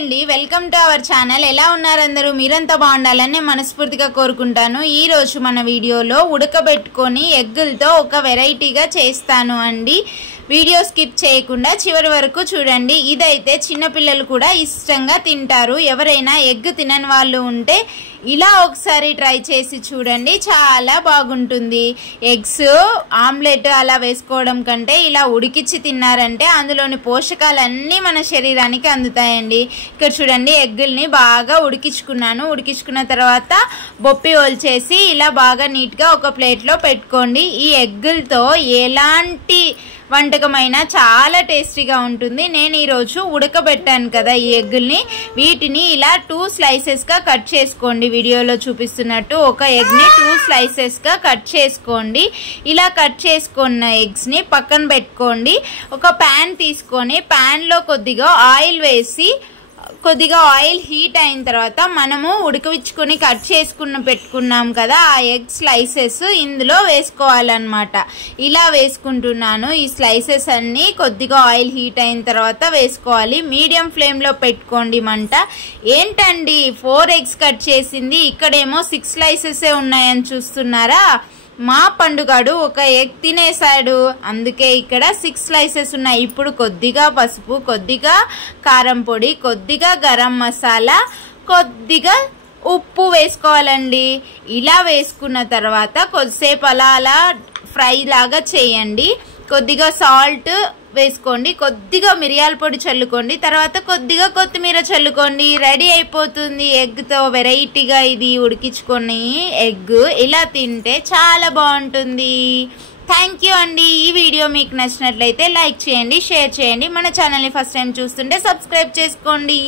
అండి, welcome to our channel. ఎలా ఉన్నారు అందరూ? మీరంతా బాగుండాలని నేను మనస్ఫూర్తిగా కోరుకుంటాను. ఈ రోజు మన వీడియోలో ఉడకబెట్టుకొని ఎగ్గులతో ఒక వెరైటీగా చేస్తాను అండి. వీడియో స్కిప్ చేయకుండా చివరి వరకు చూడండి. ఇదైతే చిన్నపిల్లలు కూడా ఇష్టంగా తింటారు. ఎవరైనా ఎగ్ తినని వాళ్ళు ఉంటే ఇలా ఒకసారి ట్రై చేసి చూడండి, చాలా బాగుంటుంది. ఎగ్స్ ఆమ్లెట్ అలా వేసుకోవడం కంటే ఇలా ఉడికించి తిన్నారంటే అందులోని పోషకాలన్నీ మన శరీరానికి అందుతాయండి. ఇక్కడ చూడండి, ఎగ్గుల్ని బాగా ఉడికించుకున్నాను. ఉడికించుకున్న తర్వాత బొప్పి ఒలిచేసి ఇలా బాగా నీట్గా ఒక ప్లేట్లో పెట్టుకోండి. ఈ ఎగ్గులతో ఎలాంటి వంటకమైనా చాలా టేస్టీగా ఉంటుంది. నేను ఈరోజు ఉడకబెట్టాను కదా ఈ ఎగ్గుల్ని, వీటిని ఇలా 2 స్లైసెస్గా కట్ చేసుకోండి. వీడియోలో చూపిస్తున్నట్టు ఒక ఎగ్ని 2 స్లైసెస్గా కట్ చేసుకోండి. ఇలా కట్ చేసుకున్న ఎగ్స్ని పక్కన పెట్టుకోండి. ఒక ప్యాన్ తీసుకొని ప్యాన్లో కొద్దిగా ఆయిల్ వేసి, కొద్దిగా ఆయిల్ హీట్ అయిన తర్వాత మనము ఉడకవిచ్చుకొని కట్ పెట్టుకున్నాం కదా ఆ ఎగ్ స్లైసెస్ ఇందులో వేసుకోవాలన్నమాట. ఇలా వేసుకుంటున్నాను. ఈ స్లైసెస్ అన్ని కొద్దిగా ఆయిల్ హీట్ అయిన తర్వాత వేసుకోవాలి. మీడియం ఫ్లేమ్లో పెట్టుకోండి మంట. ఏంటండి 4 ఎగ్స్ కట్ చేసింది, ఇక్కడేమో 6 స్లైసెస్ ఉన్నాయని చూస్తున్నారా? మా పండుగాడు ఒక ఎగ్ తినేసాడు, అందుకే ఇక్కడ 6 స్లైసెస్ ఉన్నాయి. ఇప్పుడు కొద్దిగా పసుపు, కొద్దిగా కారం పొడి, కొద్దిగా గరం మసాలా, కొద్దిగా ఉప్పు వేసుకోవాలండి. ఇలా వేసుకున్న తర్వాత కొద్దిసేపు అలా ఫ్రై లాగా చేయండి. కొద్దిగా సాల్ట్ వేసుకోండి, కొద్దిగా మిరియాల పొడి చల్లుకోండి, తర్వాత కొద్దిగా కొత్తిమీర చల్లుకోండి. రెడీ అయిపోతుంది ఎగ్తో వెరైటీగా ఇది ఉడికించుకొని ఎగ్. ఇలా తింటే చాలా బాగుంటుంది. థ్యాంక్ యూ అండి. ఈ వీడియో మీకు నచ్చినట్లయితే లైక్ చేయండి, షేర్ చేయండి. మన ఛానల్ని ఫస్ట్ టైం చూస్తుంటే సబ్స్క్రైబ్ చేసుకోండి.